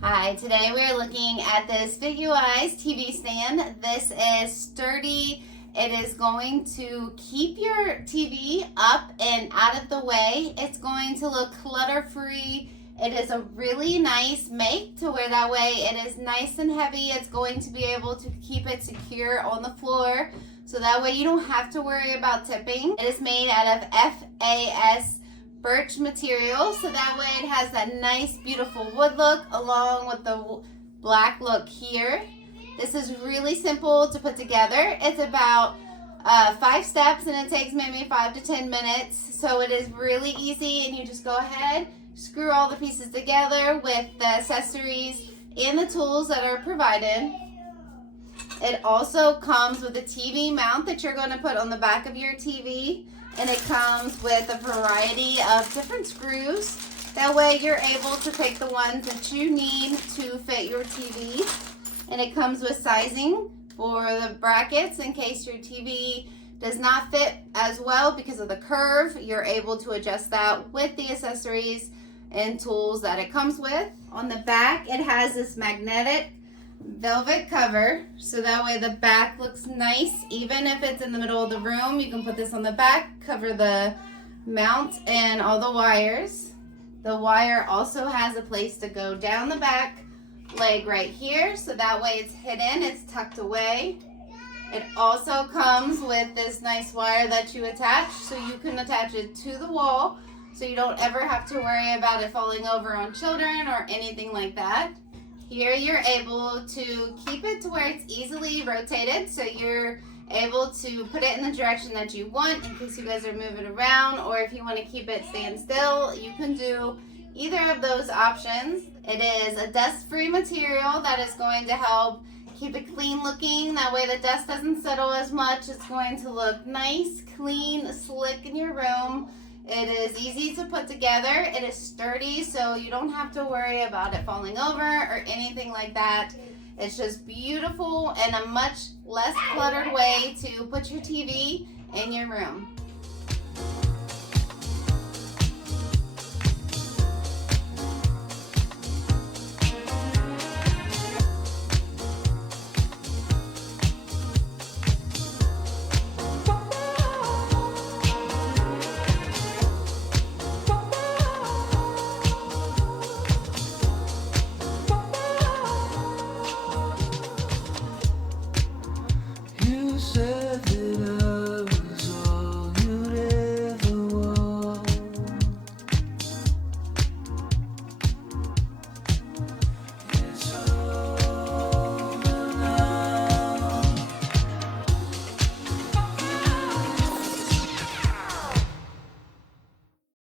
Hi, today we're looking at this Visualize TV stand. This is sturdy. It is going to keep your TV up and out of the way. It's going to look clutter-free. It is a really nice make to where that way it is nice and heavy. It's going to be able to keep it secure on the floor. So that way you don't have to worry about tipping. It is made out of FAS birch material, so that way it has that nice beautiful wood look along with the black look here. This is really simple to put together. It's about 5 steps and it takes maybe 5 to 10 minutes, so it is really easy, and you just go ahead, screw all the pieces together with the accessories and the tools that are provided. It also comes with a TV mount that you're going to put on the back of your TV. And it comes with a variety of different screws. That way you're able to pick the ones that you need to fit your TV. And it comes with sizing for the brackets in case your TV does not fit as well because of the curve. You're able to adjust that with the accessories and tools that it comes with. On the back, it has this magnetic velvet cover, so that way the back looks nice. Even if it's in the middle of the room, you can put this on the back, cover the mount and all the wires. The wire also has a place to go down the back leg right here, so that way it's hidden, it's tucked away. It also comes with this nice wire that you attach, so you can attach it to the wall, so you don't ever have to worry about it falling over on children or anything like that. Here you're able to keep it to where it's easily rotated, so you're able to put it in the direction that you want in case you guys are moving around, or if you want to keep it stand still, you can do either of those options. It is a dust-free material that is going to help keep it clean looking. That way the dust doesn't settle as much. It's going to look nice, clean, slick in your room. It is easy to put together. It is sturdy, so you don't have to worry about it falling over or anything like that. It's just beautiful and a much less cluttered way to put your TV in your room.